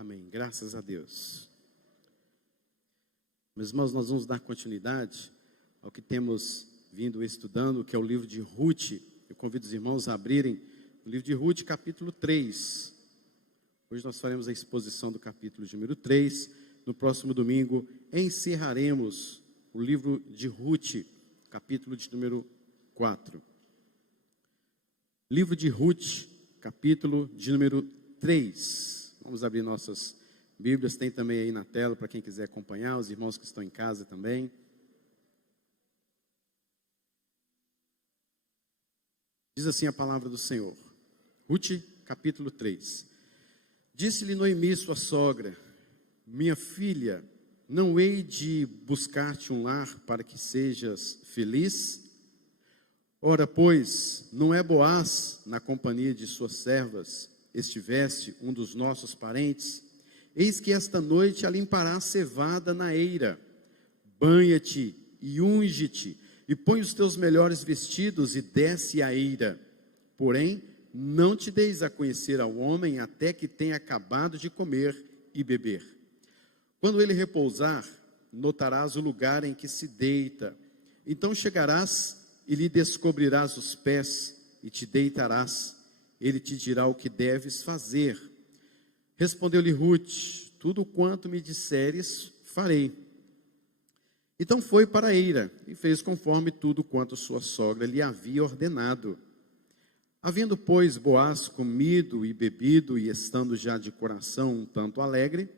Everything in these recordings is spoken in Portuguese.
Amém. Graças a Deus. Meus irmãos, nós vamos dar continuidade ao que temos vindo estudando, que é o livro de Ruth. Eu convido os irmãos a abrirem o livro de Ruth, capítulo 3. Hoje nós faremos a exposição do capítulo de número 3. No próximo domingo encerraremos o livro de Ruth, capítulo de número 4. Livro de Ruth, capítulo de número 3. Vamos abrir nossas Bíblias, tem também aí na tela para quem quiser acompanhar, os irmãos que estão em casa também. Diz assim a palavra do Senhor. Ruth, capítulo 3. Disse-lhe Noemi, sua sogra: minha filha, não hei de buscar-te um lar para que sejas feliz? Ora, pois, não é Boaz, na companhia de suas servas, estivesse um dos nossos parentes? Eis que esta noite a limpará a cevada na eira. Banha-te e unge-te, e põe os teus melhores vestidos e desce a eira. Porém, não te deis a conhecer ao homem até que tenha acabado de comer e beber. Quando ele repousar, notarás o lugar em que se deita. Então chegarás e lhe descobrirás os pés e te deitarás. Ele te dirá o que deves fazer. Respondeu-lhe Ruth: tudo quanto me disseres, farei. Então foi para a eira e fez conforme tudo quanto sua sogra lhe havia ordenado. Havendo, pois, Boaz comido e bebido e estando já de coração um tanto alegre,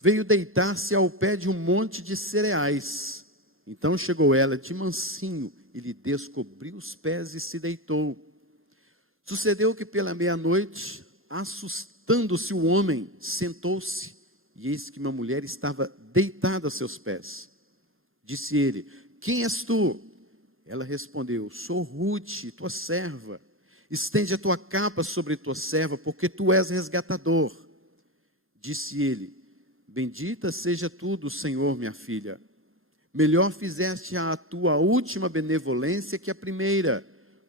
veio deitar-se ao pé de um monte de cereais. Então chegou ela de mansinho e lhe descobriu os pés e se deitou. Sucedeu que pela meia-noite, assustando-se o homem, sentou-se, e eis que uma mulher estava deitada a seus pés. Disse ele: quem és tu? Ela respondeu: sou Ruth, tua serva. Estende a tua capa sobre tua serva, porque tu és resgatador. Disse ele: bendita seja tu do Senhor, minha filha. Melhor fizeste a tua última benevolência que a primeira,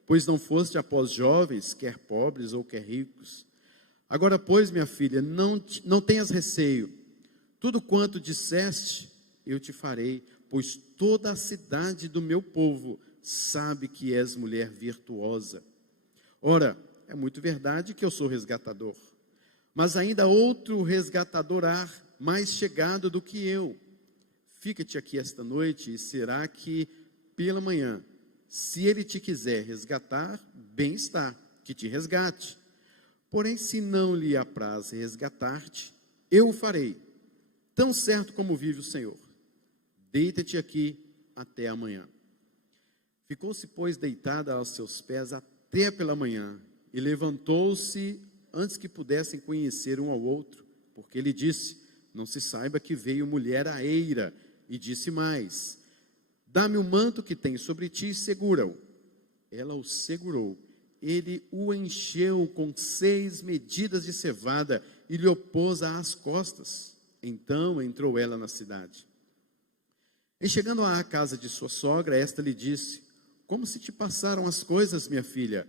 pois não foste após jovens, quer pobres ou quer ricos. Agora, pois, minha filha, não tenhas receio. Tudo quanto disseste, eu te farei, pois toda a cidade do meu povo sabe que és mulher virtuosa. Ora, é muito verdade que eu sou resgatador, mas ainda outro resgatador há, mais chegado do que eu. Fica-te aqui esta noite, e será que pela manhã, se ele te quiser resgatar, bem está, que te resgate. Porém, se não lhe apraz resgatar-te, eu o farei, tão certo como vive o Senhor. Deita-te aqui até amanhã. Ficou-se, pois, deitada aos seus pés até pela manhã, e levantou-se antes que pudessem conhecer um ao outro, porque ele disse: não se saiba que veio mulher à eira, e disse mais: dá-me o manto que tens sobre ti e segura-o. Ela o segurou. Ele o encheu com 6 medidas de cevada e lhe opôs às costas. Então entrou ela na cidade. E chegando à casa de sua sogra, esta lhe disse: como se te passaram as coisas, minha filha?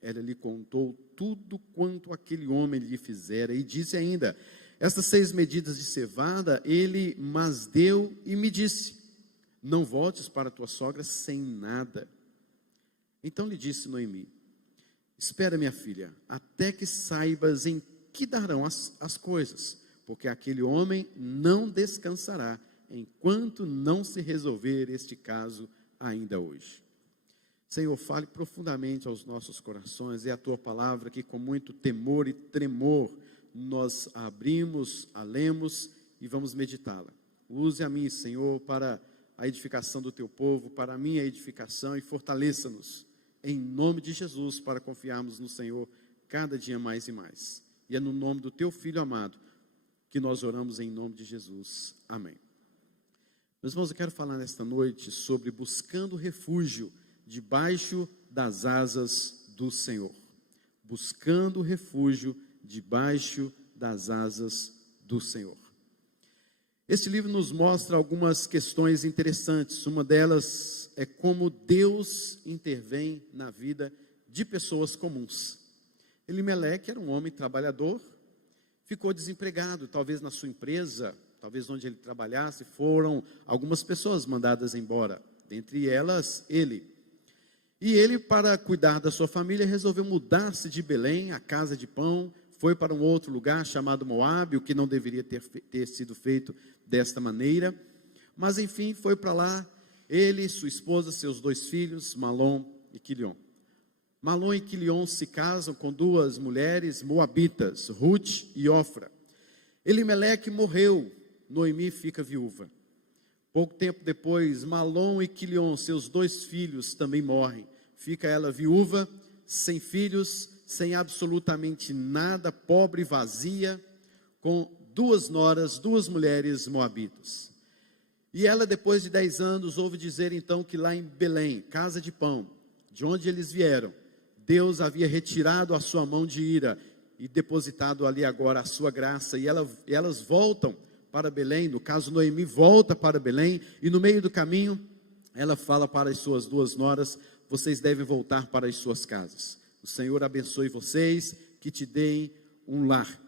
Ela lhe contou tudo quanto aquele homem lhe fizera e disse ainda: estas 6 medidas de cevada ele mas deu e me disse: não voltes para tua sogra sem nada. Então lhe disse Noemi: espera, minha filha, até que saibas em que darão as coisas, porque aquele homem não descansará, enquanto não se resolver este caso ainda hoje. Senhor, fale profundamente aos nossos corações, é a tua palavra que com muito temor e tremor nós a abrimos, a lemos e vamos meditá-la. Use a mim, Senhor, para a edificação do teu povo, para a minha edificação, e fortaleça-nos em nome de Jesus, para confiarmos no Senhor cada dia mais e mais. E é no nome do teu Filho amado que nós oramos, em nome de Jesus. Amém. Meus irmãos, eu quero falar nesta noite sobre buscando refúgio debaixo das asas do Senhor. Buscando refúgio debaixo das asas do Senhor. Este livro nos mostra algumas questões interessantes. Uma delas é como Deus intervém na vida de pessoas comuns. Elimeleque era um homem trabalhador, ficou desempregado. Talvez na sua empresa, talvez onde ele trabalhasse, foram algumas pessoas mandadas embora, dentre elas ele. E ele, para cuidar da sua família, resolveu mudar-se de Belém, a casa de pão, foi para um outro lugar chamado Moabe, o que não deveria ter sido feito desta maneira. Mas enfim, foi para lá, ele, sua esposa, seus 2 filhos, Malom e Quilion. Malom e Quilion se casam com 2 mulheres moabitas, Ruth e Ofra. Elimeleque morreu, Noemi fica viúva. Pouco tempo depois, Malom e Quilion, seus 2 filhos, também morrem. Fica ela viúva, sem filhos, sem absolutamente nada, pobre e vazia, com 2 noras, 2 mulheres moabitas. E ela, depois de 10 anos, ouve dizer então que lá em Belém, casa de pão, de onde eles vieram, Deus havia retirado a sua mão de ira e depositado ali agora a sua graça. E elas voltam para Belém, no caso Noemi volta para Belém, e no meio do caminho, ela fala para as suas 2 noras, vocês devem voltar para as suas casas. O Senhor abençoe vocês, que te deem um lar.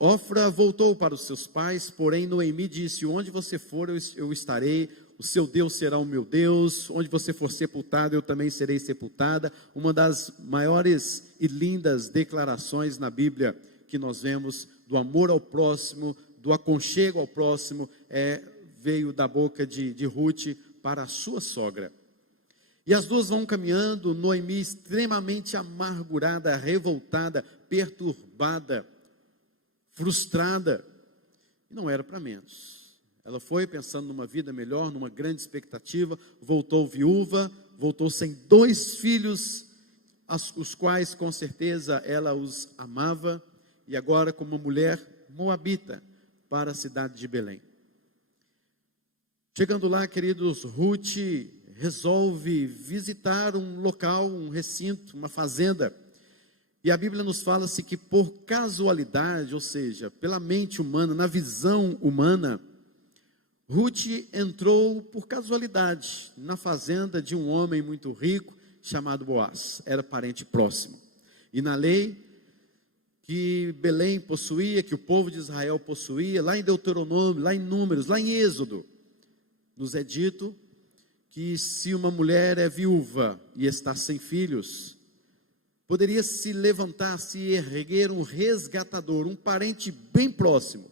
Ofra voltou para os seus pais, porém Noemi disse, onde você for eu estarei, o seu Deus será o meu Deus, onde você for sepultado eu também serei sepultada. Uma das maiores e lindas declarações na Bíblia que nós vemos do amor ao próximo, do aconchego ao próximo, veio da boca de Ruth para a sua sogra. E as 2 vão caminhando, Noemi extremamente amargurada, revoltada, perturbada, frustrada, e não era para menos. Ela foi pensando numa vida melhor, numa grande expectativa, voltou viúva, voltou sem 2 filhos, os quais com certeza ela os amava, e agora como uma mulher moabita para a cidade de Belém. Chegando lá, queridos, Ruth resolve visitar um local, um recinto, uma fazenda. E a Bíblia nos fala-se que por casualidade, ou seja, pela mente humana, na visão humana, Ruth entrou por casualidade na fazenda de um homem muito rico chamado Boaz. Era parente próximo. E na lei que Belém possuía, que o povo de Israel possuía, lá em Deuteronômio, lá em Números, lá em Êxodo, nos é dito que se uma mulher é viúva e está sem filhos, poderia se levantar, se erguer um resgatador, um parente bem próximo,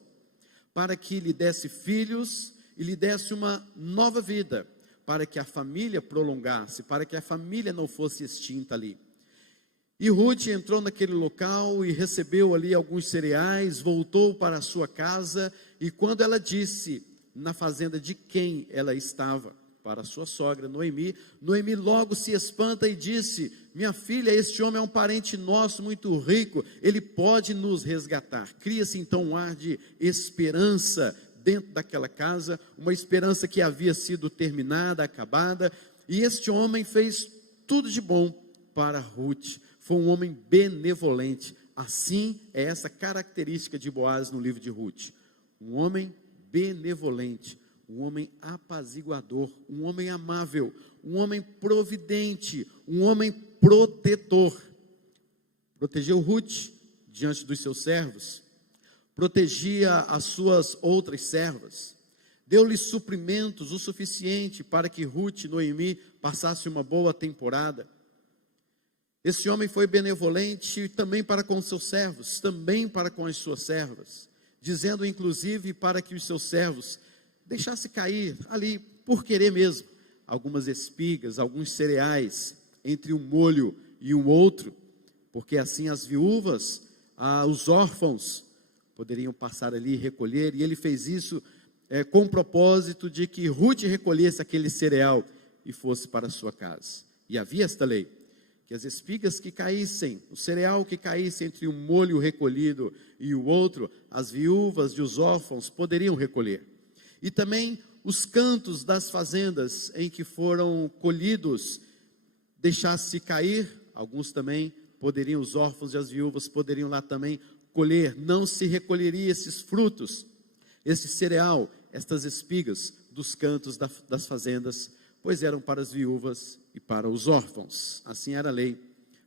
para que lhe desse filhos e lhe desse uma nova vida, para que a família prolongasse, para que a família não fosse extinta ali. E Ruth entrou naquele local e recebeu ali alguns cereais, voltou para a sua casa, e quando ela disse na fazenda de quem ela estava, para a sua sogra Noemi, Noemi logo se espanta e disse, minha filha, este homem é um parente nosso muito rico, ele pode nos resgatar. Cria-se então um ar de esperança dentro daquela casa, uma esperança que havia sido terminada, acabada, e este homem fez tudo de bom para Ruth, foi um homem benevolente. Assim é essa característica de Boaz no livro de Ruth, um homem benevolente, um homem apaziguador, um homem amável, um homem providente, um homem protetor. Protegeu Ruth diante dos seus servos, protegia as suas outras servas, deu-lhe suprimentos o suficiente para que Ruth e Noemi passassem uma boa temporada. Esse homem foi benevolente também para com os seus servos, também para com as suas servas, dizendo inclusive para que os seus servos deixasse cair ali, por querer mesmo, algumas espigas, alguns cereais, entre um molho e um outro, porque assim as viúvas, os órfãos, poderiam passar ali e recolher, e ele fez isso com o propósito de que Ruth recolhesse aquele cereal e fosse para a sua casa. E havia esta lei, que as espigas que caíssem, o cereal que caísse entre um molho recolhido e o outro, as viúvas e os órfãos poderiam recolher. E também os cantos das fazendas em que foram colhidos, deixasse cair, alguns também poderiam, os órfãos e as viúvas poderiam lá também colher, não se recolheria esses frutos, esse cereal, estas espigas dos cantos das fazendas, pois eram para as viúvas e para os órfãos. Assim era a lei,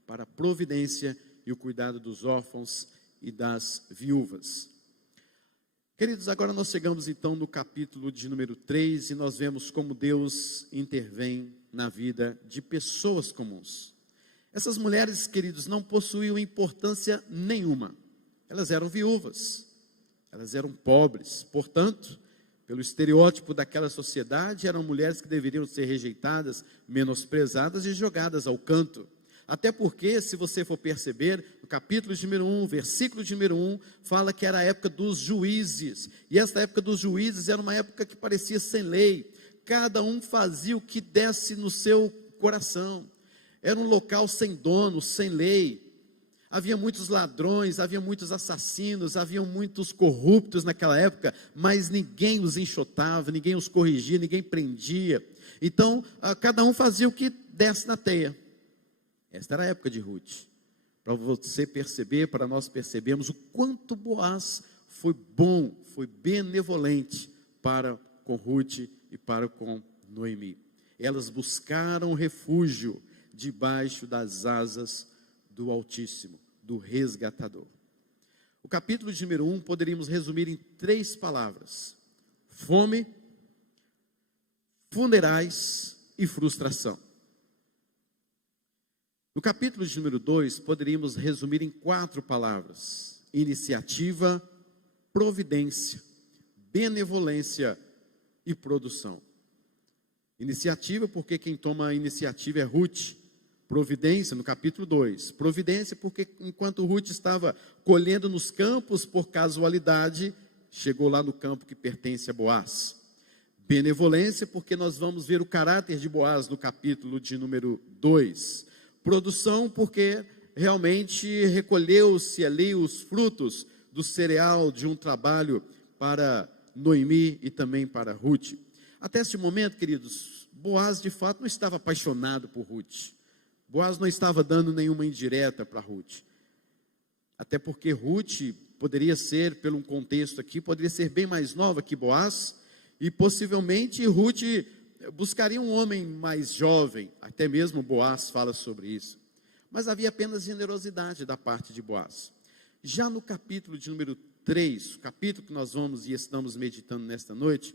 para a providência e o cuidado dos órfãos e das viúvas. Queridos, agora nós chegamos então no capítulo de número 3 e nós vemos como Deus intervém na vida de pessoas comuns. Essas mulheres, queridos, não possuíam importância nenhuma. Elas eram viúvas, elas eram pobres, portanto, pelo estereótipo daquela sociedade, eram mulheres que deveriam ser rejeitadas, menosprezadas e jogadas ao canto. Até porque, se você for perceber, no capítulo de número 1, versículo de número 1, fala que era a época dos juízes. E esta época dos juízes era uma época que parecia sem lei. Cada um fazia o que desse no seu coração. Era um local sem dono, sem lei. Havia muitos ladrões, havia muitos assassinos, havia muitos corruptos naquela época, mas ninguém os enxotava, ninguém os corrigia, ninguém prendia. Então, cada um fazia o que desse na teia. Esta era a época de Ruth. Para você perceber, para nós percebermos o quanto Boaz foi bom, foi benevolente para com Ruth e para com Noemi. Elas buscaram refúgio debaixo das asas do Altíssimo, do Resgatador. O capítulo de número 1 poderíamos resumir em 3 palavras: fome, funerais e frustração. No capítulo de número 2, poderíamos resumir em 4 palavras: iniciativa, providência, benevolência e produção. Iniciativa, porque quem toma a iniciativa é Ruth. Providência, no capítulo 2. Providência, porque enquanto Ruth estava colhendo nos campos, por casualidade, chegou lá no campo que pertence a Boaz. Benevolência, porque nós vamos ver o caráter de Boaz no capítulo de número 2. Produção, porque realmente recolheu-se ali os frutos do cereal de um trabalho para Noemi e também para Ruth. Até este momento, queridos, Boaz de fato não estava apaixonado por Ruth. Boaz não estava dando nenhuma indireta para Ruth. Até porque Ruth poderia ser, pelo contexto aqui, poderia ser bem mais nova que Boaz, e possivelmente Ruth buscaria um homem mais jovem, até mesmo Boaz fala sobre isso. Mas havia apenas generosidade da parte de Boaz. Já no capítulo de número 3, o capítulo que nós vamos e estamos meditando nesta noite,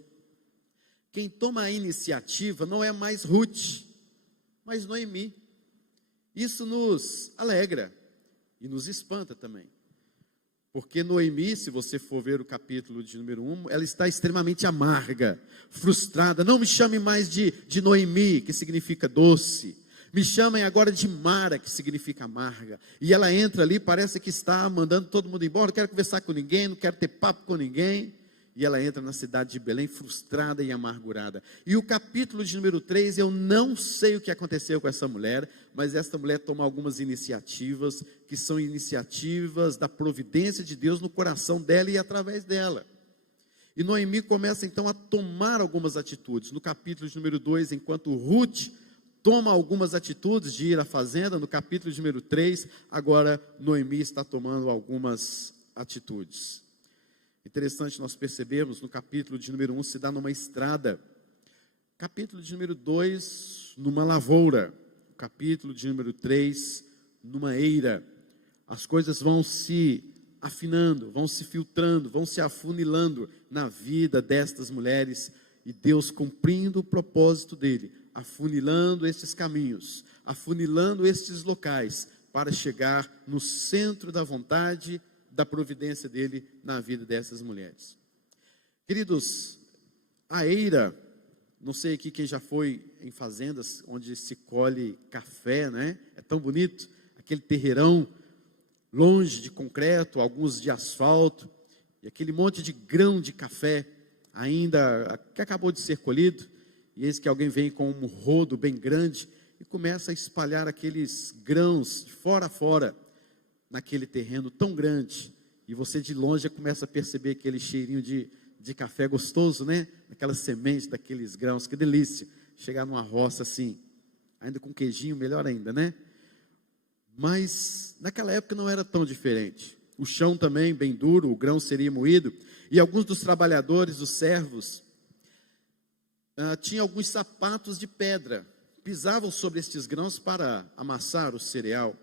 quem toma a iniciativa não é mais Ruth, mas Noemi. Isso nos alegra e nos espanta também. Porque Noemi, se você for ver o capítulo de número 1, ela está extremamente amarga, frustrada. Não me chame mais de Noemi, que significa doce. Me chamem agora de Mara, que significa amarga. E ela entra ali, parece que está mandando todo mundo embora. Não quero conversar com ninguém, não quero ter papo com ninguém. E ela entra na cidade de Belém frustrada e amargurada. E o capítulo de número 3, eu não sei o que aconteceu com essa mulher, mas esta mulher toma algumas iniciativas, que são iniciativas da providência de Deus no coração dela e através dela. E Noemi começa então a tomar algumas atitudes. No capítulo de número 2, enquanto Ruth toma algumas atitudes de ir à fazenda, no capítulo de número 3, agora Noemi está tomando algumas atitudes. Interessante nós percebermos, no capítulo de número 1 se dá numa estrada, capítulo de número 2 numa lavoura, capítulo de número 3 numa eira. As coisas vão se afinando, vão se filtrando, vão se afunilando na vida destas mulheres, e Deus cumprindo o propósito dele, afunilando estes caminhos, afunilando estes locais, para chegar no centro da vontade da providência dele na vida dessas mulheres. Queridos, a eira, não sei aqui quem já foi em fazendas onde se colhe café, né? É tão bonito, aquele terreirão longe de concreto, alguns de asfalto, e aquele monte de grão de café ainda que acabou de ser colhido, e eis que alguém vem com um rodo bem grande e começa a espalhar aqueles grãos de fora a fora naquele terreno tão grande, e você de longe já começa a perceber aquele cheirinho de café gostoso, né? Aquela semente daqueles grãos, que delícia, chegar numa roça assim, ainda com queijinho, melhor ainda, né? Mas naquela época não era tão diferente, o chão também bem duro, o grão seria moído, e alguns dos trabalhadores, os servos, tinham alguns sapatos de pedra, pisavam sobre estes grãos para amassar o cereal.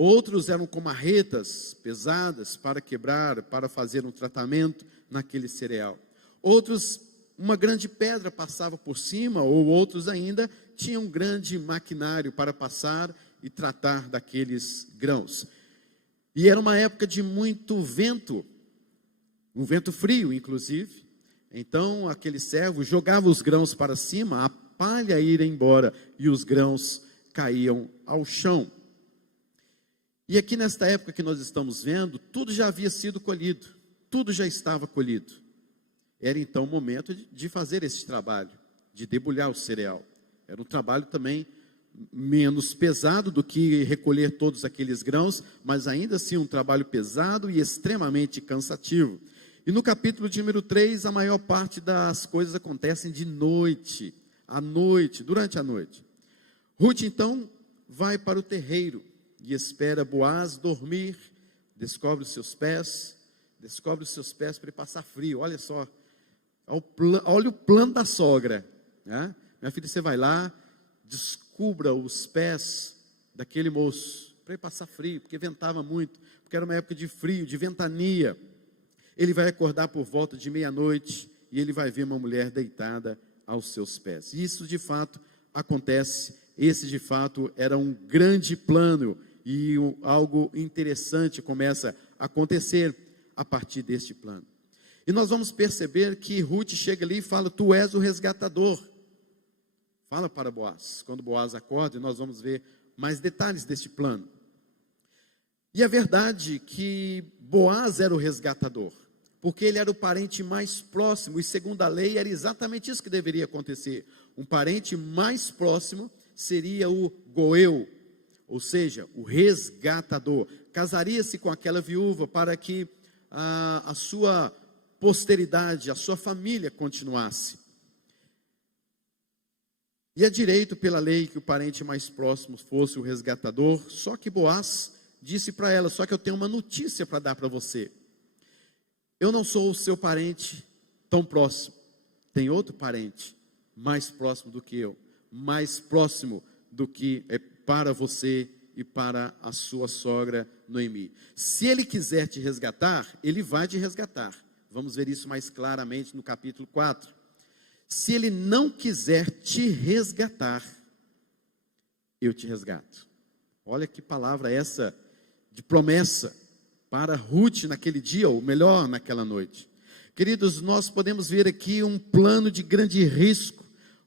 Outros eram com marretas pesadas para quebrar, para fazer um tratamento naquele cereal. Outros, uma grande pedra passava por cima, ou outros ainda tinham um grande maquinário para passar e tratar daqueles grãos. E era uma época de muito vento, um vento frio, inclusive. Então, aquele servo jogava os grãos para cima, a palha ia embora e os grãos caíam ao chão. E aqui nesta época que nós estamos vendo, tudo já havia sido colhido, tudo já estava colhido. Era então o momento de fazer esse trabalho, de debulhar o cereal. Era um trabalho também menos pesado do que recolher todos aqueles grãos, mas ainda assim um trabalho pesado e extremamente cansativo. E no capítulo de número 3, a maior parte das coisas acontecem de noite, à noite, durante a noite. Ruth então vai para o terreiro e espera Boaz dormir, descobre os seus pés para ele passar frio. Olha só, olha o plano da sogra, né? Minha filha, você vai lá, descubra os pés daquele moço, para ele passar frio, porque ventava muito, porque era uma época de frio, de ventania. Ele vai acordar por volta de meia-noite, e ele vai ver uma mulher deitada aos seus pés. E isso de fato acontece, esse de fato era um grande plano, e algo interessante começa a acontecer a partir deste plano. E nós vamos perceber que Ruth chega ali e fala: tu és o resgatador. Fala para Boaz. Quando Boaz acorda, nós vamos ver mais detalhes deste plano. E é verdade que Boaz era o resgatador, porque ele era o parente mais próximo, e segundo a lei era exatamente isso que deveria acontecer. Um parente mais próximo seria o goel, ou seja, o resgatador. Casaria-se com aquela viúva para que a sua posteridade, a sua família continuasse. E é direito pela lei que o parente mais próximo fosse o resgatador, só que Boaz disse para ela: só que eu tenho uma notícia para dar para você. Eu não sou o seu parente tão próximo, tem outro parente mais próximo do que eu, mais próximo do que é para você e para a sua sogra Noemi. Se ele quiser te resgatar, ele vai te resgatar. Vamos ver isso mais claramente no capítulo 4. Se ele não quiser te resgatar, eu te resgato. Olha que palavra essa de promessa para Ruth naquele dia, ou melhor, naquela noite. Queridos, nós podemos ver aqui um plano de grande risco.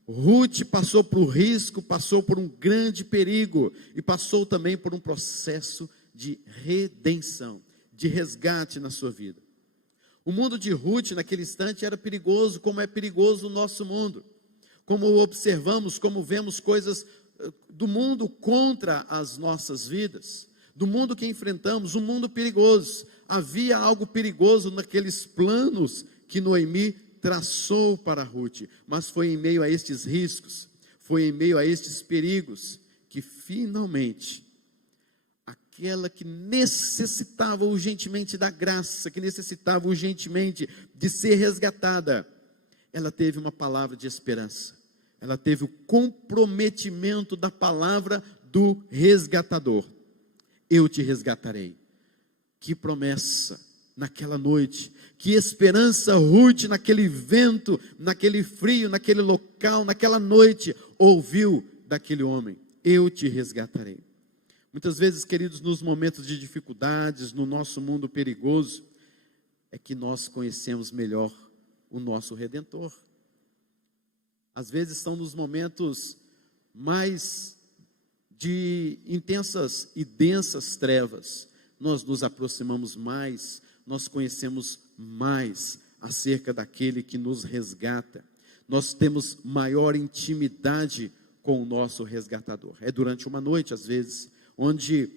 Ruth passou por um risco, passou por um grande perigo, e passou também por um processo de redenção, de resgate na sua vida. O mundo de Ruth naquele instante era perigoso, como é perigoso o nosso mundo. Como observamos, como vemos coisas do mundo contra as nossas vidas, do mundo que enfrentamos, um mundo perigoso. Havia algo perigoso naqueles planos que Noemi traçou para Ruth, mas foi em meio a estes riscos, foi em meio a estes perigos, que finalmente aquela que necessitava urgentemente da graça, que necessitava urgentemente de ser resgatada, ela teve uma palavra de esperança, ela teve o comprometimento da palavra do resgatador: eu te resgatarei. Que promessa naquela noite, que esperança Ruth naquele vento, naquele frio, naquele local, naquela noite, ouviu daquele homem: eu te resgatarei. Muitas vezes, queridos, nos momentos de dificuldades, no nosso mundo perigoso, é que nós conhecemos melhor o nosso Redentor. Às vezes são nos momentos mais de intensas e densas trevas, nós nos aproximamos mais, nós conhecemos mais acerca daquele que nos resgata. Nós temos maior intimidade com o nosso resgatador. É durante uma noite, às vezes, onde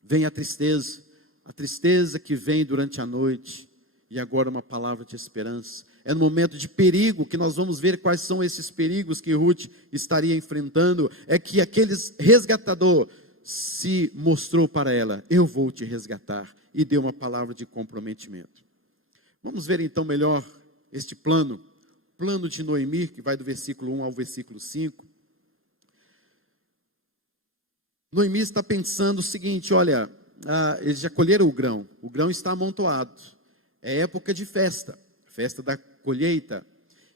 vem a tristeza que vem durante a noite, e agora uma palavra de esperança. É no momento de perigo que nós vamos ver quais são esses perigos que Ruth estaria enfrentando. É que aquele resgatador se mostrou para ela: eu vou te resgatar, e deu uma palavra de comprometimento. Vamos ver então melhor este plano de Noemi, que vai do versículo 1 ao versículo 5. Noemi está pensando o seguinte: olha, eles já colheram o grão está amontoado, é época de festa, festa da colheita,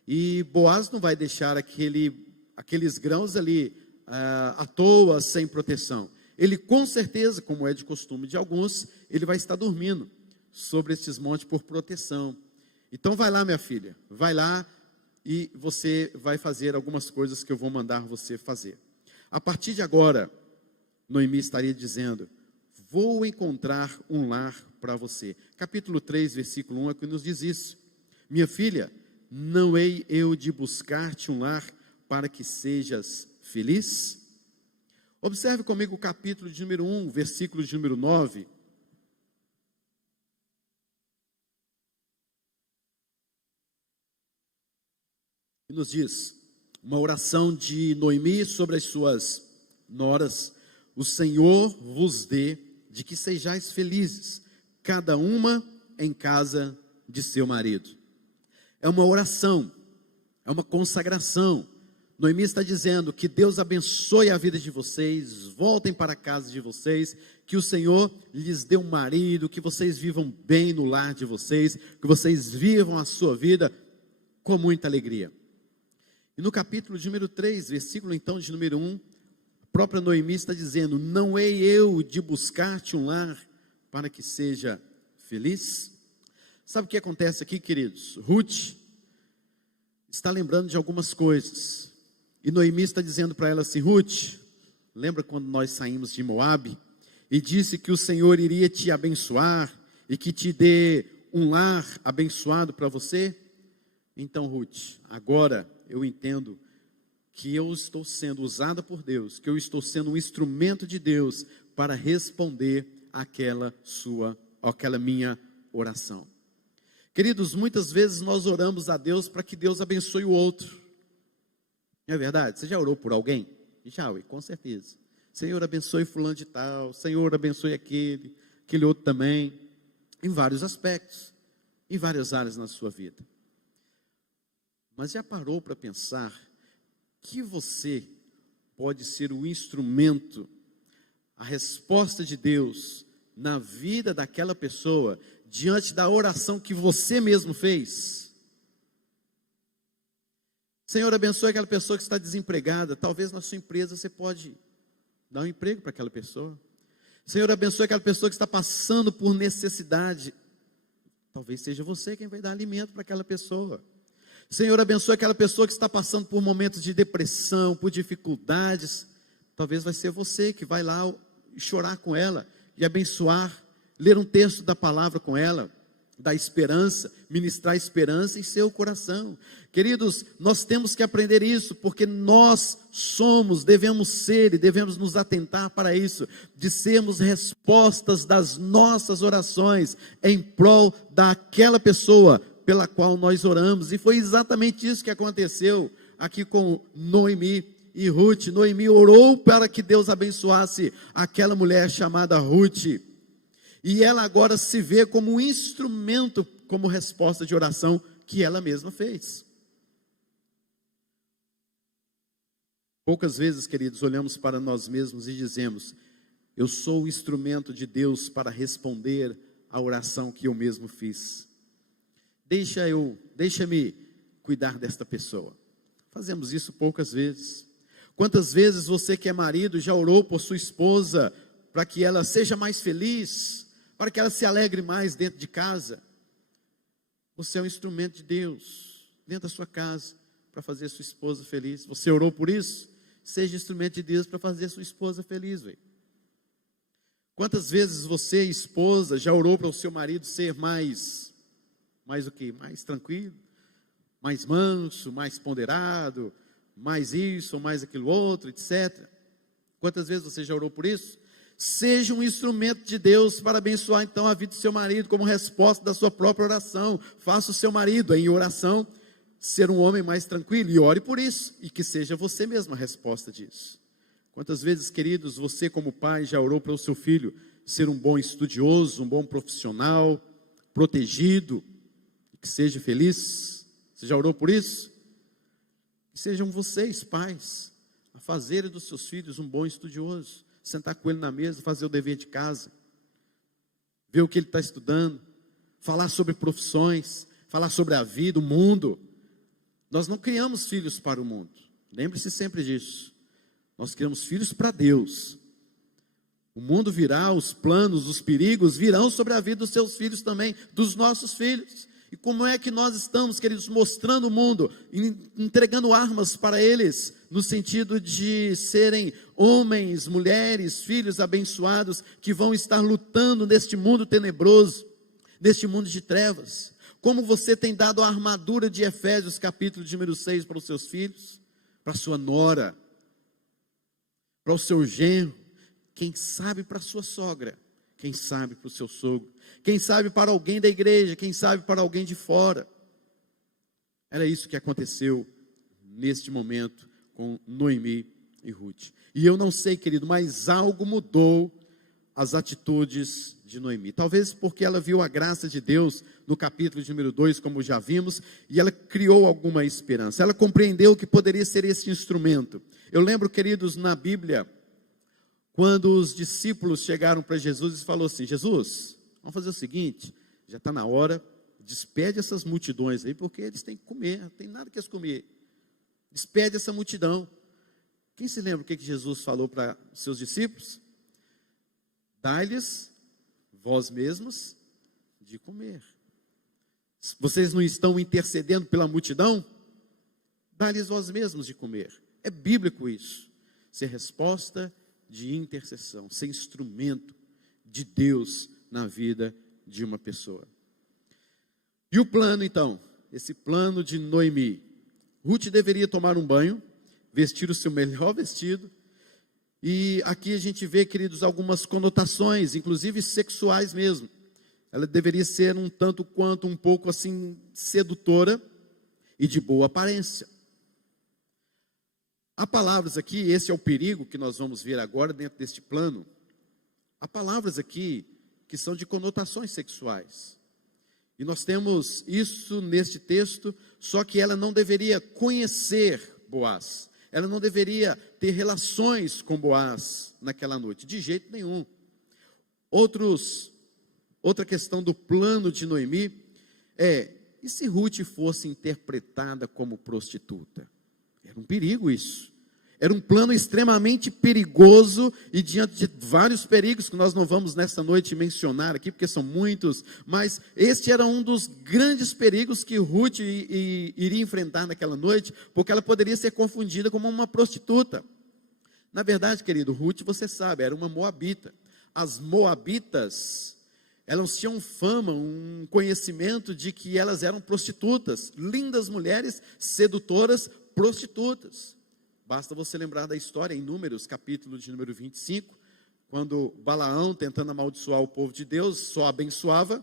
e Boaz não vai deixar aqueles grãos ali à toa, sem proteção. Ele com certeza, como é de costume de alguns, ele vai estar dormindo sobre esses montes por proteção. Então vai lá, minha filha, vai lá e você vai fazer algumas coisas que eu vou mandar você fazer. A partir de agora, Noemi estaria dizendo: vou encontrar um lar para você. Capítulo 3, versículo 1 é que nos diz isso. Minha filha, não hei eu de buscar-te um lar para que sejas feliz? Observe comigo o capítulo de número 1, versículo de número 9. E nos diz, uma oração de Noemi sobre as suas noras: o Senhor vos dê de que sejais felizes, cada uma em casa de seu marido. É uma oração, é uma consagração. Noemi está dizendo que Deus abençoe a vida de vocês, voltem para a casa de vocês, que o Senhor lhes dê um marido, que vocês vivam bem no lar de vocês, que vocês vivam a sua vida com muita alegria. E no capítulo de número 3, versículo então de número 1, a própria Noemi está dizendo: não hei eu de buscar-te um lar para que seja feliz? Sabe o que acontece aqui, queridos? Ruth está lembrando de algumas coisas, e Noemi está dizendo para ela assim: Ruth, lembra quando nós saímos de Moabe, e disse que o Senhor iria te abençoar, e que te dê um lar abençoado para você? Então, Ruth, agora eu entendo que eu estou sendo usada por Deus, que eu estou sendo um instrumento de Deus para responder aquela minha oração. Queridos, muitas vezes nós oramos a Deus para que Deus abençoe o outro. Não é verdade? Você já orou por alguém? Já, com certeza. Senhor, abençoe fulano de tal, Senhor, abençoe aquele outro também, em vários aspectos, em várias áreas na sua vida. Mas já parou para pensar que você pode ser o instrumento, a resposta de Deus na vida daquela pessoa, diante da oração que você mesmo fez? Senhor, abençoe aquela pessoa que está desempregada. Talvez na sua empresa você pode dar um emprego para aquela pessoa. Senhor, abençoe aquela pessoa que está passando por necessidade. Talvez seja você quem vai dar alimento para aquela pessoa. Senhor, abençoe aquela pessoa que está passando por momentos de depressão, por dificuldades. Talvez vai ser você que vai lá chorar com ela e abençoar, ler um texto da palavra com ela, dar esperança, ministrar esperança em seu coração. Queridos, nós temos que aprender isso, porque nós devemos ser e devemos nos atentar para isso, de sermos respostas das nossas orações em prol daquela pessoa pela qual nós oramos. E foi exatamente isso que aconteceu aqui com Noemi e Ruth. Noemi orou para que Deus abençoasse aquela mulher chamada Ruth, e ela agora se vê como um instrumento, como resposta de oração que ela mesma fez. Poucas vezes, queridos, olhamos para nós mesmos e dizemos: eu sou o instrumento de Deus para responder a oração que eu mesmo fiz. Deixa-me cuidar desta pessoa. Fazemos isso poucas vezes. Quantas vezes você que é marido já orou por sua esposa para que ela seja mais feliz, para que ela se alegre mais dentro de casa? Você é um instrumento de Deus dentro da sua casa para fazer sua esposa feliz. Você orou por isso? Seja instrumento de Deus para fazer sua esposa feliz, velho. Quantas vezes você, esposa, já orou para o seu marido ser mais o quê? Mais tranquilo, mais manso, mais ponderado, mais isso, mais aquilo outro, etc. Quantas vezes você já orou por isso? Seja um instrumento de Deus para abençoar então a vida do seu marido, como resposta da sua própria oração. Faça o seu marido, em oração, ser um homem mais tranquilo, e ore por isso, e que seja você mesmo a resposta disso. Quantas vezes, queridos, você como pai já orou para o seu filho ser um bom estudioso, um bom profissional, protegido, que seja feliz? Você já orou por isso? Que sejam vocês, pais, a fazerem dos seus filhos um bom estudioso. sentar com ele na mesa, fazer o dever de casa, ver o que ele está estudando, falar sobre profissões, falar sobre a vida, o mundo. Nós não criamos filhos para o mundo, lembre-se sempre disso. Nós criamos filhos para Deus. O mundo virá, os planos, os perigos virão sobre a vida dos seus filhos também, dos nossos filhos. E como é que nós estamos, queridos, mostrando o mundo, entregando armas para eles, no sentido de serem homens, mulheres, filhos abençoados, que vão estar lutando neste mundo tenebroso, neste mundo de trevas? Como você tem dado a armadura de Efésios, capítulo de número 6, para os seus filhos, para a sua nora, para o seu genro, quem sabe para a sua sogra, quem sabe para o seu sogro, quem sabe para alguém da igreja, quem sabe para alguém de fora. Era isso que aconteceu neste momento com Noemi e Ruth. E eu não sei, querido, mas algo mudou as atitudes de Noemi. Talvez porque ela viu a graça de Deus no capítulo de número 2, como já vimos, e ela criou alguma esperança. Ela compreendeu que poderia ser esse instrumento. Eu lembro, queridos, na Bíblia, quando os discípulos chegaram para Jesus e falou assim: Jesus, vamos fazer o seguinte, já está na hora, despede essas multidões aí, porque eles têm que comer, não tem nada que eles comer. Despede essa multidão. Quem se lembra o que Jesus falou para seus discípulos? Dai-lhes, vós mesmos, de comer. Vocês não estão intercedendo pela multidão? Dai-lhes vós mesmos de comer. É bíblico isso. Ser resposta de intercessão, ser instrumento de Deus na vida de uma pessoa. E o plano então? Esse plano de Noemi. Ruth deveria tomar um banho, vestir o seu melhor vestido, e aqui a gente vê, queridos, algumas conotações, inclusive sexuais mesmo. Ela deveria ser um tanto quanto um pouco assim sedutora e de boa aparência. Há palavras aqui, esse é o perigo que nós vamos ver agora dentro deste plano. Há palavras aqui que são de conotações sexuais. E nós temos isso neste texto, só que ela não deveria conhecer Boaz. Ela não deveria ter relações com Boaz naquela noite, de jeito nenhum. Outra questão do plano de Noemi é: e se Ruth fosse interpretada como prostituta? Era um perigo isso. Era um plano extremamente perigoso, e diante de vários perigos que nós não vamos nessa noite mencionar aqui, porque são muitos, mas este era um dos grandes perigos que Ruth iria enfrentar naquela noite, porque ela poderia ser confundida como uma prostituta. Na verdade, querido, Ruth, você sabe, era uma moabita. As moabitas, elas tinham fama, um conhecimento de que elas eram prostitutas, lindas mulheres, sedutoras, prostitutas. Basta você lembrar da história em Números, capítulo de número 25, quando Balaão, tentando amaldiçoar o povo de Deus, só abençoava,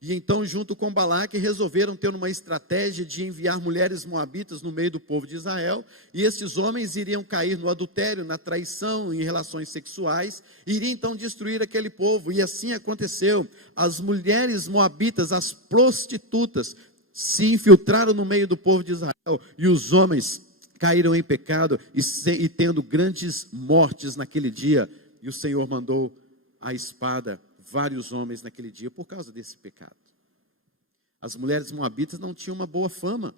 e então junto com Balaque resolveram ter uma estratégia de enviar mulheres moabitas no meio do povo de Israel, e esses homens iriam cair no adultério, na traição, em relações sexuais, e iriam então destruir aquele povo, e assim aconteceu. As mulheres moabitas, as prostitutas, se infiltraram no meio do povo de Israel, e os homens caíram em pecado, e tendo grandes mortes naquele dia, e o Senhor mandou a espada, vários homens naquele dia, por causa desse pecado. As mulheres moabitas não tinham uma boa fama,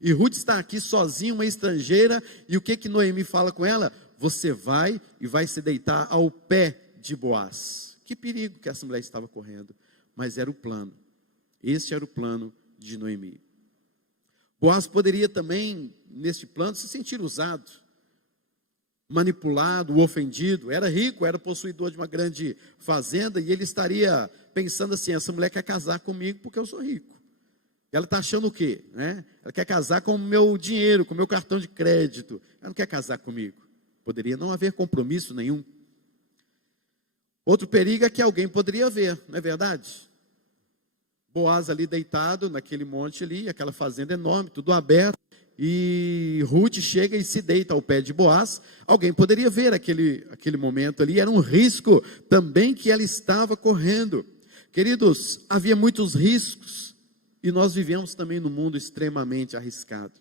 e Ruth está aqui sozinha, uma estrangeira, e o que Noemi fala com ela? Você vai e vai se deitar ao pé de Boaz. Que perigo que essa mulher estava correndo, mas era o plano, este era o plano de Noemi. Boaz poderia também, neste plano, se sentir usado, manipulado, ofendido. Era rico, era possuidor de uma grande fazenda, e ele estaria pensando assim: essa mulher quer casar comigo porque eu sou rico. Ela está achando o quê? Ela quer casar com o meu dinheiro, com o meu cartão de crédito. Ela não quer casar comigo. Poderia não haver compromisso nenhum. Outro perigo é que alguém poderia ver, não é verdade? Boaz ali deitado naquele monte ali, aquela fazenda enorme, tudo aberto, e Ruth chega e se deita ao pé de Boaz. Alguém poderia ver aquele momento ali, era um risco também que ela estava correndo. Queridos, havia muitos riscos, e nós vivemos também num mundo extremamente arriscado.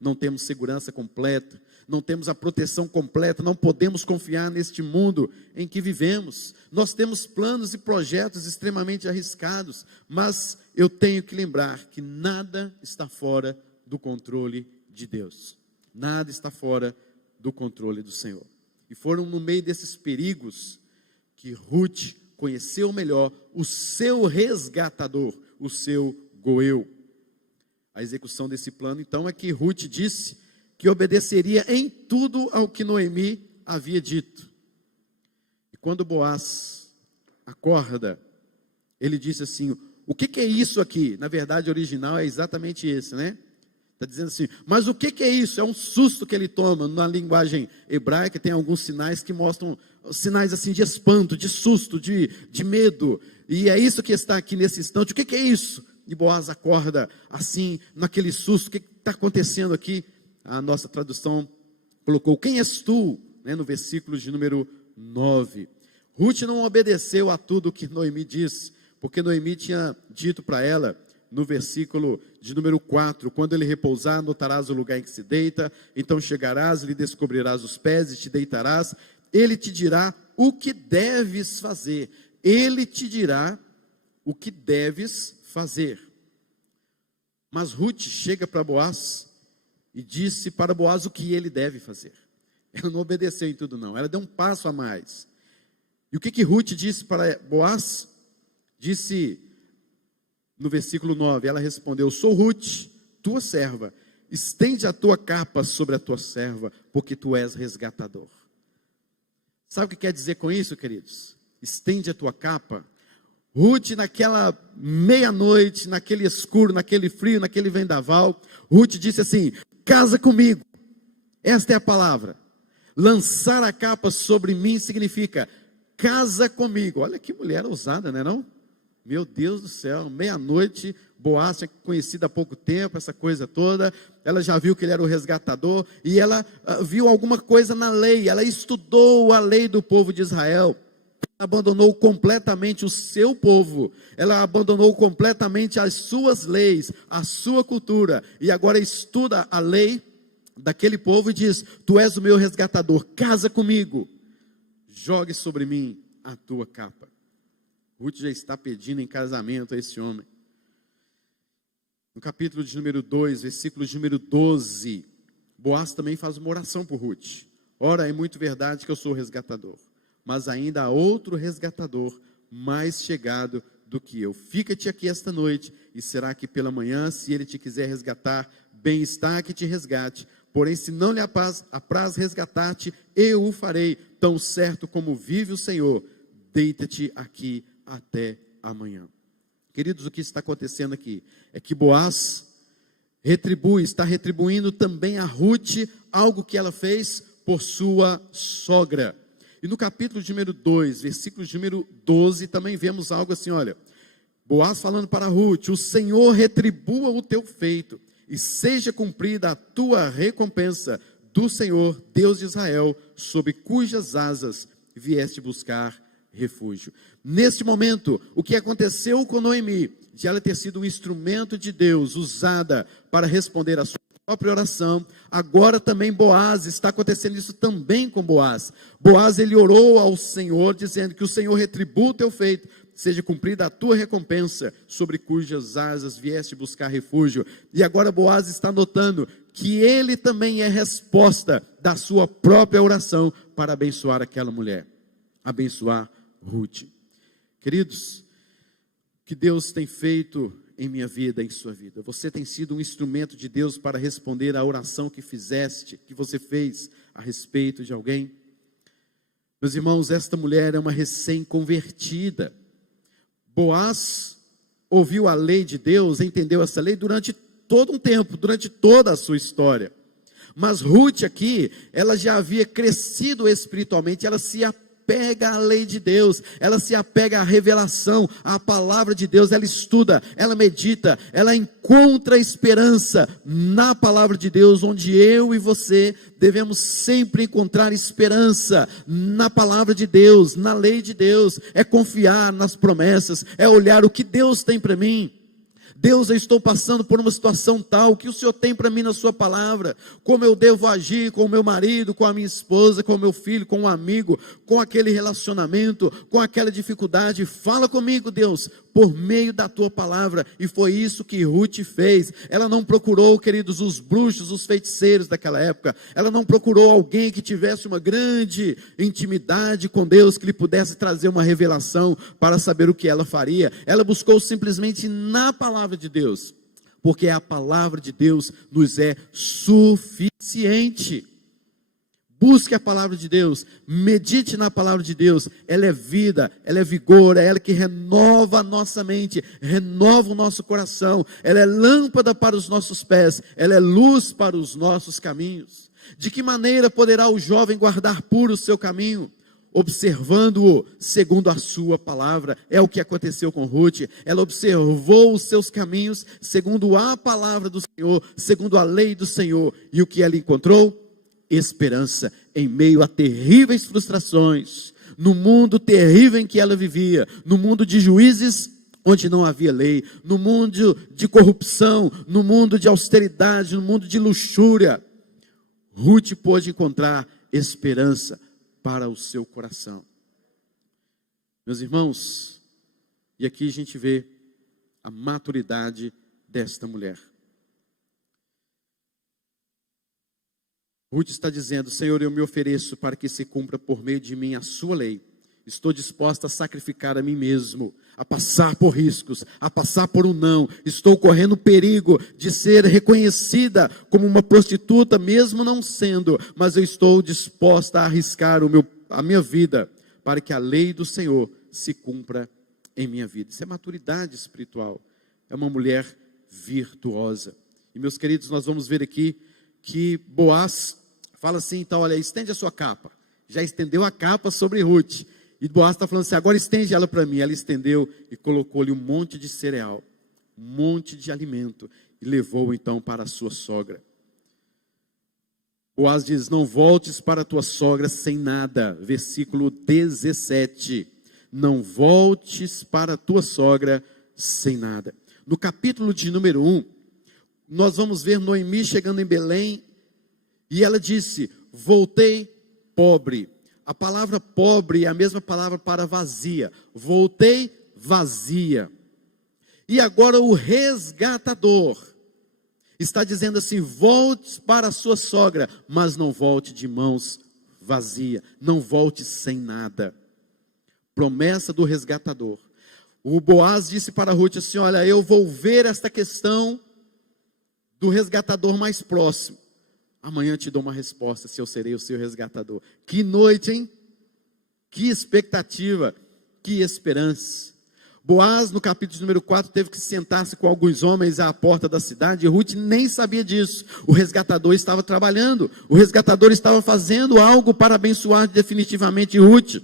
Não temos segurança completa, não temos a proteção completa, não podemos confiar neste mundo em que vivemos. Nós temos planos e projetos extremamente arriscados, mas eu tenho que lembrar que nada está fora do controle de Deus. Nada está fora do controle do Senhor. E foram no meio desses perigos que Ruth conheceu melhor o seu resgatador, o seu Goel. A execução desse plano, então, é que Ruth disse que obedeceria em tudo ao que Noemi havia dito. E quando Boaz acorda, ele disse assim: o que é isso aqui? Na verdade, o original é exatamente esse, né? Está dizendo assim, mas o que é isso? É um susto que ele toma. Na linguagem hebraica tem alguns sinais que mostram sinais assim de espanto, de susto, de medo. E é isso que está aqui nesse instante. O que é isso? E Boaz acorda assim, naquele susto. O que está acontecendo aqui? A nossa tradução colocou: quem és tu? Né, no versículo de número 9. Ruth não obedeceu a tudo que Noemi disse, porque Noemi tinha dito para ela, no versículo de número 4, quando ele repousar, notarás o lugar em que se deita, então chegarás, lhe descobrirás os pés e te deitarás, ele te dirá o que deves fazer, ele te dirá o que deves fazer. Mas Ruth chega para Boaz e disse para Boaz o que ele deve fazer. Ela não obedeceu em tudo não, ela deu um passo a mais. E o que Ruth disse para Boaz? Disse no versículo 9, ela respondeu: sou Ruth, tua serva, estende a tua capa sobre a tua serva, porque tu és resgatador. Sabe o que quer dizer com isso, queridos? Estende a tua capa. Ruth, naquela meia-noite, naquele escuro, naquele frio, naquele vendaval, Ruth disse assim: casa comigo. Esta é a palavra. Lançar a capa sobre mim significa casa comigo. Olha que mulher ousada, não é não? Meu Deus do céu, meia-noite, Boaz tinha conhecido há pouco tempo, essa coisa toda, ela já viu que ele era o resgatador, e ela viu alguma coisa na lei, ela estudou a lei do povo de Israel, ela abandonou completamente o seu povo, ela abandonou completamente as suas leis, a sua cultura, e agora estuda a lei daquele povo e diz: tu és o meu resgatador, casa comigo, jogue sobre mim a tua capa. Ruth já está pedindo em casamento a esse homem. No capítulo de número 2, versículo de número 12, Boaz também faz uma oração por Ruth. Ora, é muito verdade que eu sou o resgatador, mas ainda há outro resgatador mais chegado do que eu. Fica-te aqui esta noite, e será que pela manhã, se ele te quiser resgatar, bem está que te resgate. Porém, se não lhe apraz resgatar-te, eu o farei, tão certo como vive o Senhor. Deita-te aqui até amanhã. Queridos, o que está acontecendo aqui é que Boaz está retribuindo também a Ruth algo que ela fez por sua sogra. E no capítulo de número 2, versículo de número 12, também vemos algo assim, olha, Boaz falando para Ruth: o Senhor retribua o teu feito, e seja cumprida a tua recompensa do Senhor, Deus de Israel, sob cujas asas vieste buscar refúgio. Neste momento, o que aconteceu com Noemi, de ela ter sido um instrumento de Deus, usada para responder a sua própria oração, agora também Boaz, está acontecendo isso também com Boaz. Boaz, ele orou ao Senhor, dizendo que o Senhor retribua o teu feito, seja cumprida a tua recompensa, sobre cujas asas vieste buscar refúgio. E agora Boaz está notando que ele também é resposta da sua própria oração para abençoar aquela mulher, abençoar Ruth. Queridos, o que Deus tem feito em minha vida, em sua vida? Você tem sido um instrumento de Deus para responder à oração que você fez a respeito de alguém? Meus irmãos, esta mulher é uma recém-convertida. Boaz ouviu a lei de Deus, entendeu essa lei durante todo um tempo, durante toda a sua história. Mas Ruth aqui, ela já havia crescido espiritualmente, ela se apega à lei de Deus, ela se apega à revelação, à palavra de Deus, ela estuda, ela medita, ela encontra esperança na palavra de Deus, onde eu e você devemos sempre encontrar esperança na palavra de Deus, na lei de Deus, é confiar nas promessas, é olhar o que Deus tem para mim. Deus, eu estou passando por uma situação tal, o que o Senhor tem para mim na sua palavra? Como eu devo agir com o meu marido, com a minha esposa, com o meu filho, com um amigo, com aquele relacionamento, com aquela dificuldade? Fala comigo, Deus, por meio da tua palavra. E foi isso que Ruth fez. Ela não procurou, queridos, os bruxos, os feiticeiros daquela época. Ela não procurou alguém que tivesse uma grande intimidade com Deus, que lhe pudesse trazer uma revelação para saber o que ela faria. Ela buscou simplesmente na palavra de Deus, porque a palavra de Deus nos é suficiente. Busque a palavra de Deus, medite na palavra de Deus. Ela é vida, ela é vigor, é ela que renova a nossa mente, renova o nosso coração. Ela é lâmpada para os nossos pés, ela é luz para os nossos caminhos. De que maneira poderá o jovem guardar puro o seu caminho? Observando-o segundo a sua palavra. É o que aconteceu com Ruth. Ela observou os seus caminhos segundo a palavra do Senhor, segundo a lei do Senhor. E o que ela encontrou? Esperança em meio a terríveis frustrações, no mundo terrível em que ela vivia, no mundo de juízes onde não havia lei, no mundo de corrupção, no mundo de austeridade, no mundo de luxúria. Ruth pôde encontrar esperança para o seu coração. Meus irmãos, e aqui a gente vê a maturidade desta mulher. Ruth está dizendo: Senhor, eu me ofereço para que se cumpra por meio de mim a sua lei. Estou disposta a sacrificar a mim mesmo, a passar por riscos, a passar por um não. Estou correndo perigo de ser reconhecida como uma prostituta, mesmo não sendo, mas eu estou disposta a arriscar a minha vida para que a lei do Senhor se cumpra em minha vida. Isso é maturidade espiritual. É uma mulher virtuosa. E meus queridos, nós vamos ver aqui que Boaz fala assim, então, olha, estende a sua capa. Já estendeu a capa sobre Ruth. E Boaz está falando assim, agora estende ela para mim. Ela estendeu e colocou-lhe um monte de cereal, um monte de alimento, e levou então para a sua sogra. Boaz diz, não voltes para a tua sogra sem nada. Versículo 17. Não voltes para a tua sogra sem nada. No capítulo de número 1, nós vamos ver Noemi chegando em Belém, e ela disse, voltei pobre. A palavra pobre é a mesma palavra para vazia. Voltei vazia. E agora o resgatador está dizendo assim, volte para a sua sogra, mas não volte de mãos vazias, não volte sem nada. Promessa do resgatador. O Boaz disse para Ruth assim, olha, eu vou ver esta questão do resgatador mais próximo. Amanhã te dou uma resposta se eu serei o seu resgatador. Que noite, hein? Que expectativa, que esperança. Boaz, no capítulo número 4, teve que sentar-se com alguns homens à porta da cidade, e Ruth nem sabia disso. O resgatador estava trabalhando, o resgatador estava fazendo algo para abençoar definitivamente Ruth.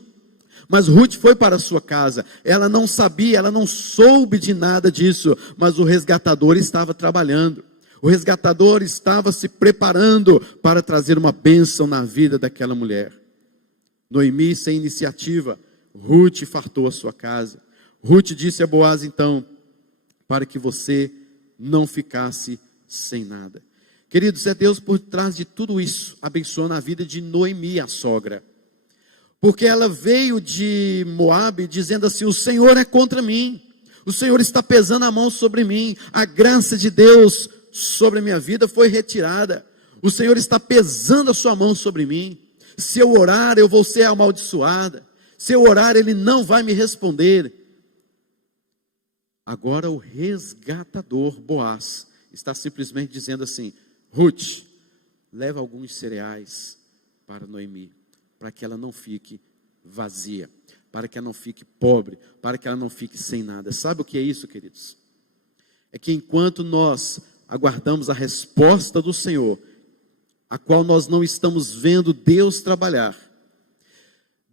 Mas Ruth foi para a sua casa, ela não sabia, ela não soube de nada disso, mas o resgatador estava trabalhando. O resgatador estava se preparando para trazer uma bênção na vida daquela mulher. Noemi, sem iniciativa, Ruth fartou a sua casa. Ruth disse a Boaz então, para que você não ficasse sem nada. Queridos, é Deus por trás de tudo isso, abençoando a vida de Noemi, a sogra. Porque ela veio de Moabe dizendo assim, o Senhor é contra mim. O Senhor está pesando a mão sobre mim. A graça de Deus sobre a minha vida foi retirada. O Senhor está pesando a sua mão sobre mim. Se eu orar, eu vou ser amaldiçoada. Se eu orar, Ele não vai me responder. Agora o resgatador Boaz está simplesmente dizendo assim, Ruth, leva alguns cereais para Noemi, para que ela não fique vazia, para que ela não fique pobre, para que ela não fique sem nada. Sabe o que é isso, queridos? É que enquanto nós aguardamos a resposta do Senhor, a qual nós não estamos vendo Deus trabalhar,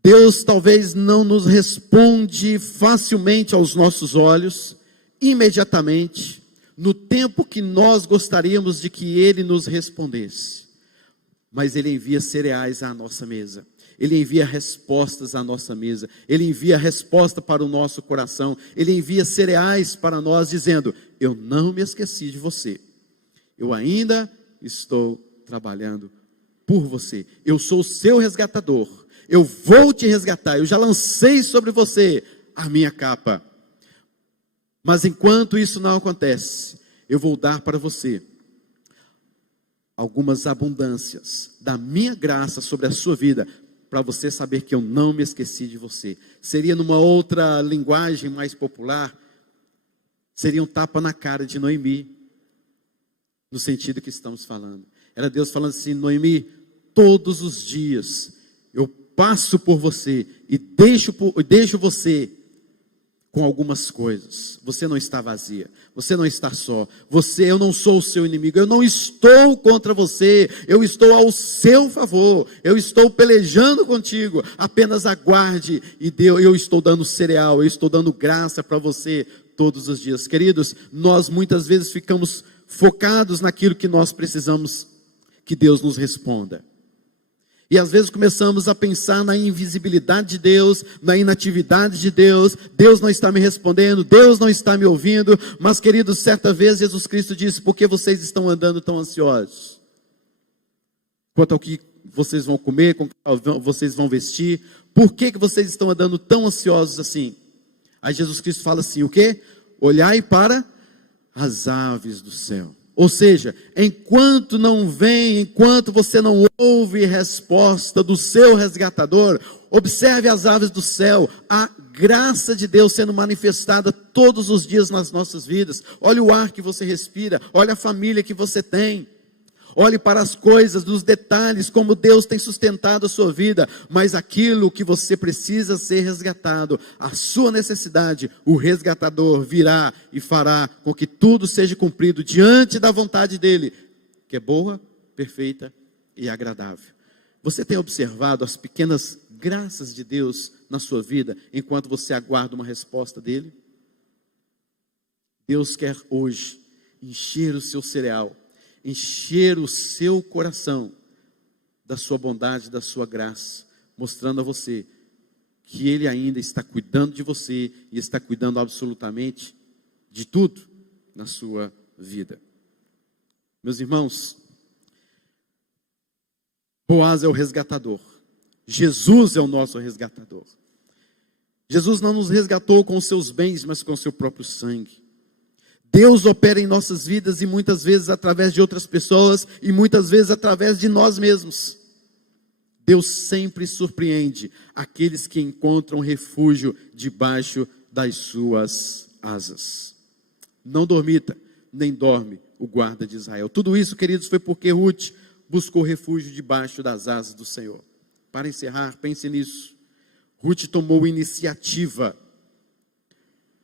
Deus talvez não nos responde facilmente aos nossos olhos, imediatamente, no tempo que nós gostaríamos de que Ele nos respondesse. Mas Ele envia cereais à nossa mesa. Ele envia respostas à nossa mesa, Ele envia resposta para o nosso coração, Ele envia cereais para nós, dizendo: eu não me esqueci de você, eu ainda estou trabalhando por você, eu sou o seu resgatador, eu vou te resgatar, eu já lancei sobre você a minha capa. Mas enquanto isso não acontece, eu vou dar para você algumas abundâncias da minha graça sobre a sua vida, para você saber que eu não me esqueci de você. Seria numa outra linguagem mais popular, seria um tapa na cara de Noemi, no sentido que estamos falando. Era Deus falando assim: Noemi, todos os dias eu passo por você e deixo você com algumas coisas. Você não está vazia, você não está só. Eu não sou o seu inimigo, eu não estou contra você, eu estou ao seu favor, eu estou pelejando contigo. Apenas aguarde, e eu estou dando cereal, eu estou dando graça para você todos os dias. Queridos, nós muitas vezes ficamos focados naquilo que nós precisamos que Deus nos responda. E às vezes começamos a pensar na invisibilidade de Deus, na inatividade de Deus. Deus não está me respondendo, Deus não está me ouvindo. Mas, queridos, certa vez Jesus Cristo disse: por que vocês estão andando tão ansiosos? Quanto ao que vocês vão comer, com que vocês vão vestir. Por que vocês estão andando tão ansiosos assim? Aí Jesus Cristo fala assim: o quê? Olhai para as aves do céu. Ou seja, enquanto você não ouve resposta do seu resgatador, observe as aves do céu, a graça de Deus sendo manifestada todos os dias nas nossas vidas. Olha o ar que você respira, olha a família que você tem. Olhe para as coisas, nos detalhes, como Deus tem sustentado a sua vida. Mas aquilo que você precisa ser resgatado, a sua necessidade, o resgatador virá e fará com que tudo seja cumprido diante da vontade dele, que é boa, perfeita e agradável. Você tem observado as pequenas graças de Deus na sua vida, enquanto você aguarda uma resposta dele? Deus quer hoje encher o seu cereal, encher o seu coração da sua bondade, da sua graça, mostrando a você que Ele ainda está cuidando de você e está cuidando absolutamente de tudo na sua vida. Meus irmãos, Boaz é o resgatador, Jesus é o nosso resgatador. Jesus não nos resgatou com os seus bens, mas com o seu próprio sangue. Deus opera em nossas vidas e muitas vezes através de outras pessoas e muitas vezes através de nós mesmos. Deus sempre surpreende aqueles que encontram refúgio debaixo das suas asas. Não dormita, nem dorme o guarda de Israel. Tudo isso, queridos, foi porque Ruth buscou refúgio debaixo das asas do Senhor. Para encerrar, pense nisso. Ruth tomou iniciativa,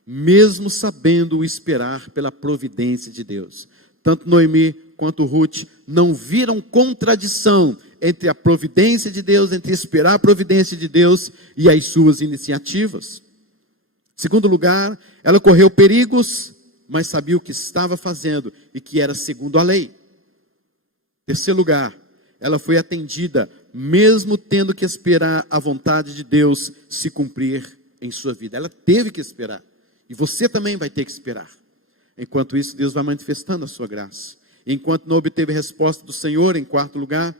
mesmo sabendo esperar pela providência de Deus. Tanto Noemi quanto Ruth não viram contradição entre a providência de Deus, entre esperar a providência de Deus e as suas iniciativas. Segundo lugar, ela correu perigos, mas sabia o que estava fazendo e que era segundo a lei. Terceiro lugar, ela foi atendida, mesmo tendo que esperar a vontade de Deus se cumprir em sua vida. Ela teve que esperar. E você também vai ter que esperar. Enquanto isso, Deus vai manifestando a sua graça. Enquanto não obteve resposta do Senhor, em quarto lugar,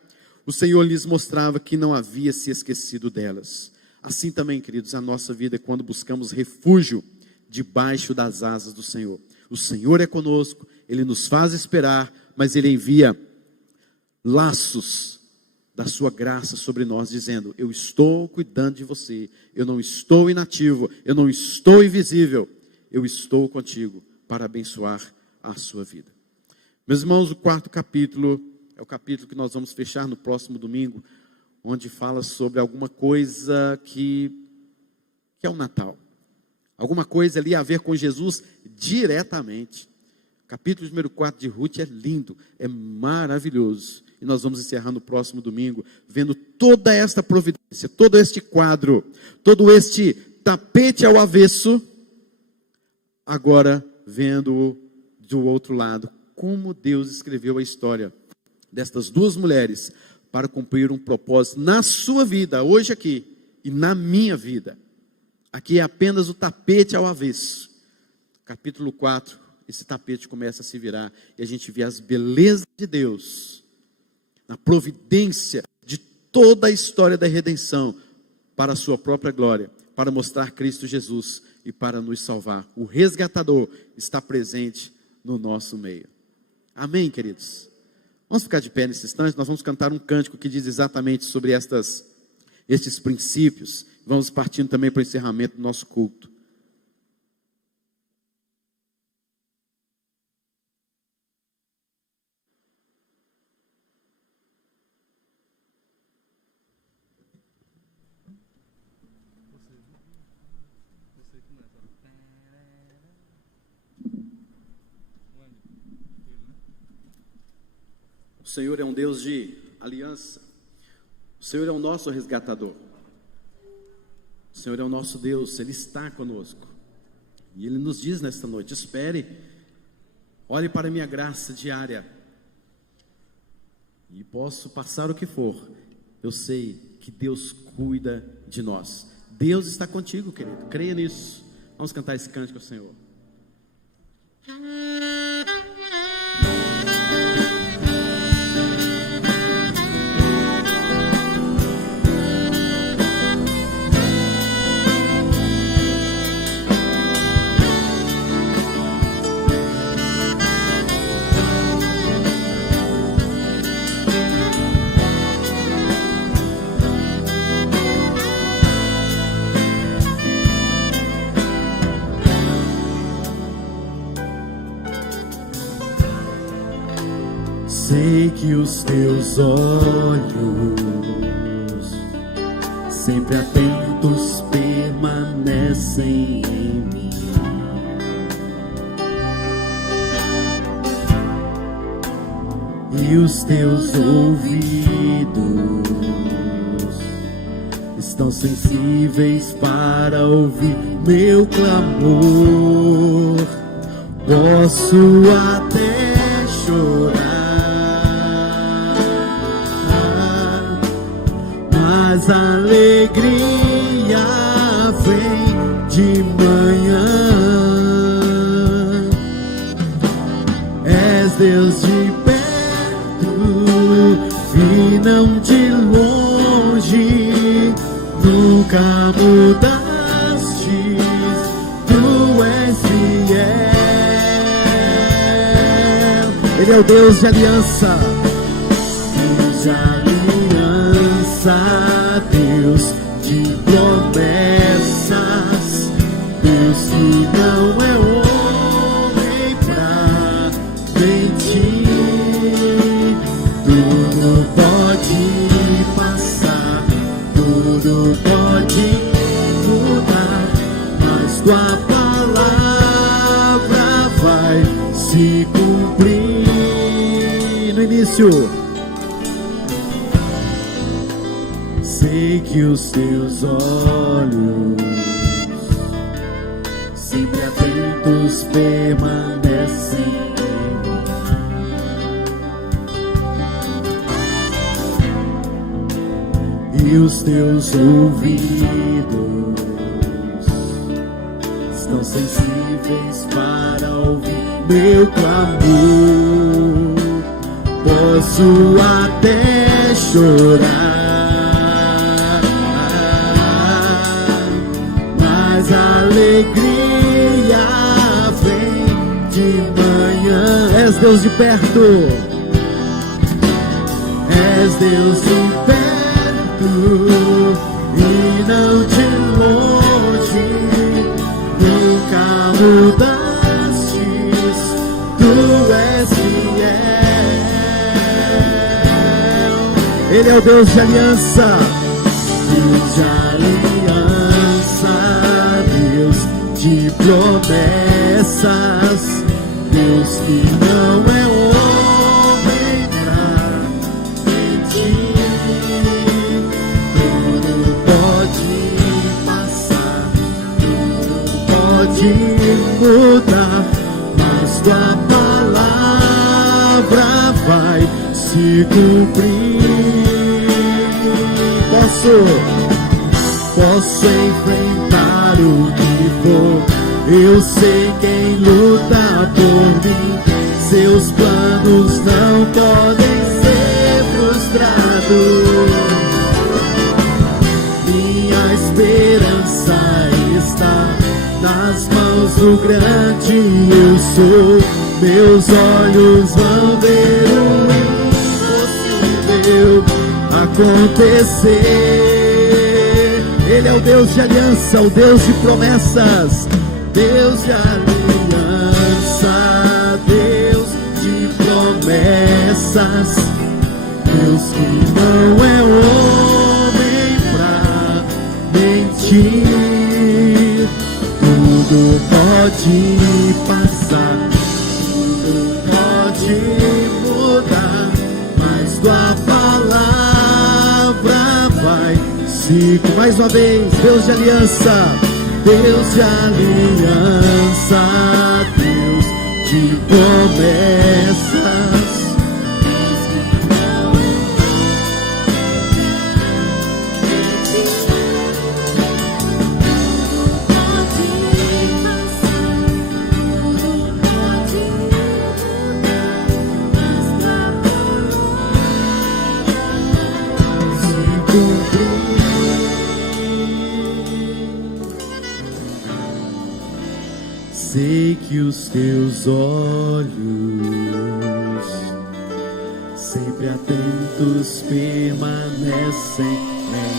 o Senhor lhes mostrava que não havia se esquecido delas. Assim também, queridos, a nossa vida é quando buscamos refúgio debaixo das asas do Senhor. O Senhor é conosco, Ele nos faz esperar, mas Ele envia laços da sua graça sobre nós, dizendo: eu estou cuidando de você, eu não estou inativo, eu não estou invisível, eu estou contigo para abençoar a sua vida. Meus irmãos, o quarto capítulo é o capítulo que nós vamos fechar no próximo domingo, onde fala sobre alguma coisa que é o Natal. Alguma coisa ali a ver com Jesus diretamente. O capítulo número 4 de Ruth é lindo, é maravilhoso. E nós vamos encerrar no próximo domingo, vendo toda esta providência, todo este quadro, todo este tapete ao avesso, agora vendo do outro lado, como Deus escreveu a história destas duas mulheres, para cumprir um propósito na sua vida, hoje aqui, e na minha vida. Aqui é apenas o tapete ao avesso. Capítulo 4, esse tapete começa a se virar, e a gente vê as belezas de Deus, na providência de toda a história da redenção, para a sua própria glória, para mostrar Cristo Jesus e para nos salvar. O resgatador está presente no nosso meio. Amém, queridos? Vamos ficar de pé nesse instante, nós vamos cantar um cântico que diz exatamente sobre estes princípios. Vamos partindo também para o encerramento do nosso culto. O Senhor é um Deus de aliança. O Senhor é o nosso resgatador. O Senhor é o nosso Deus, Ele está conosco. E Ele nos diz nesta noite: espere, olhe para a minha graça diária. E posso passar o que for, eu sei que Deus cuida de nós. Deus está contigo, querido, creia nisso. Vamos cantar esse cântico ao Senhor. Sei que os teus olhos, sempre atentos, permanecem em mim. E os teus ouvidos estão sensíveis para ouvir meu clamor. Posso até chorar, mas a alegria vem de manhã. És Deus de perto e não de longe, nunca mudaste, tu és fiel. Ele é o Deus de aliança. Deus de aliança, Deus de promessas, Deus que não é homem pra mentir. Tudo pode passar, tudo pode mudar, mas tua palavra vai se cumprir. No início, sei que os teus olhos, sempre atentos, permanecem em mim. E os teus ouvidos estão sensíveis para ouvir meu clamor. Posso até chorar, mas a alegria vem de manhã. és Deus de perto. És Deus de perto e não de longe, nunca mudaste, tu és fiel. Ele é o Deus de aliança. Deus de aliança, Deus de promessas, Deus que não é homem pra mentir. Tudo pode passar, tudo pode mudar, mas tua palavra vai se cumprir. Posso enfrentar o que for, eu sei quem luta por mim. Seus planos não podem ser frustrados. Minha esperança está nas mãos do grande eu sou. Meus olhos vão ver o impossível acontecer. Ele é o Deus de aliança, o Deus de promessas, Deus de aliança, Deus de promessas, Deus que não é homem pra mentir. Tudo pode passar, tudo pode mudar, mas tua palavra vai. Mais uma vez, Deus de aliança, Deus de aliança, Deus de promessas. Sei que os teus olhos, sempre atentos, permanecem em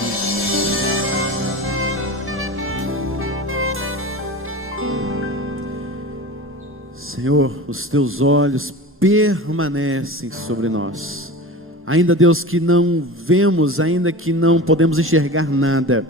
Senhor, os teus olhos permanecem sobre nós. Ainda, Deus, que não vemos, ainda que não podemos enxergar nada,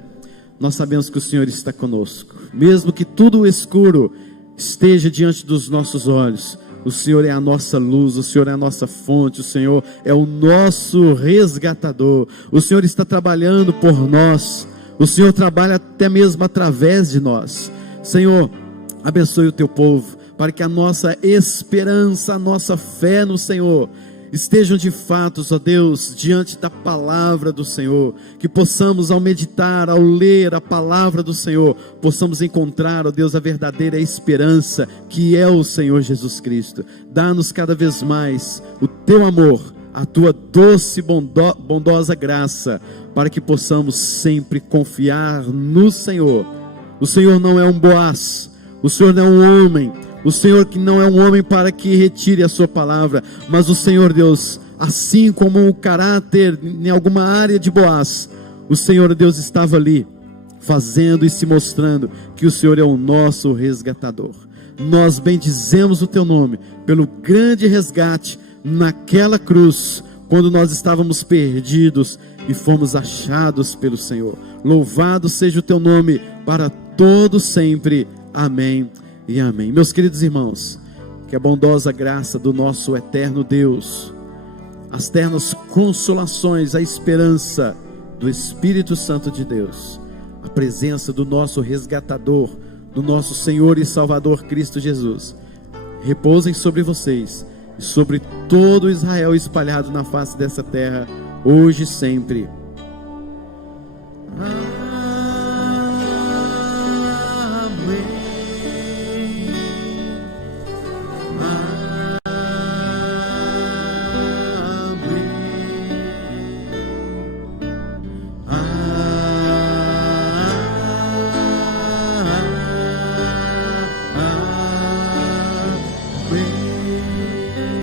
nós sabemos que o Senhor está conosco. Mesmo que tudo escuro esteja diante dos nossos olhos, o Senhor é a nossa luz, o Senhor é a nossa fonte, o Senhor é o nosso resgatador. O Senhor está trabalhando por nós, o Senhor trabalha até mesmo através de nós. Senhor, abençoe o teu povo, para que a nossa esperança, a nossa fé no Senhor estejam de fato, ó Deus, diante da palavra do Senhor, que possamos, ao meditar, ao ler a palavra do Senhor, possamos encontrar, ó Deus, a verdadeira esperança, que é o Senhor Jesus Cristo. Dá-nos cada vez mais o teu amor, a tua doce, bondosa graça, para que possamos sempre confiar no Senhor. O Senhor não é um Boaz, o Senhor não é um homem, o Senhor que não é um homem para que retire a sua palavra, mas o Senhor Deus, assim como o caráter em alguma área de Boaz, o Senhor Deus estava ali, fazendo e se mostrando que o Senhor é o nosso resgatador. Nós bendizemos o teu nome, pelo grande resgate naquela cruz, quando nós estávamos perdidos e fomos achados pelo Senhor. Louvado seja o teu nome, para todo sempre, amém e amém. Meus queridos irmãos, que a bondosa graça do nosso eterno Deus, as ternas consolações, a esperança do Espírito Santo de Deus, a presença do nosso resgatador, do nosso Senhor e Salvador Cristo Jesus, repousem sobre vocês e sobre todo Israel espalhado na face dessa terra, hoje e sempre.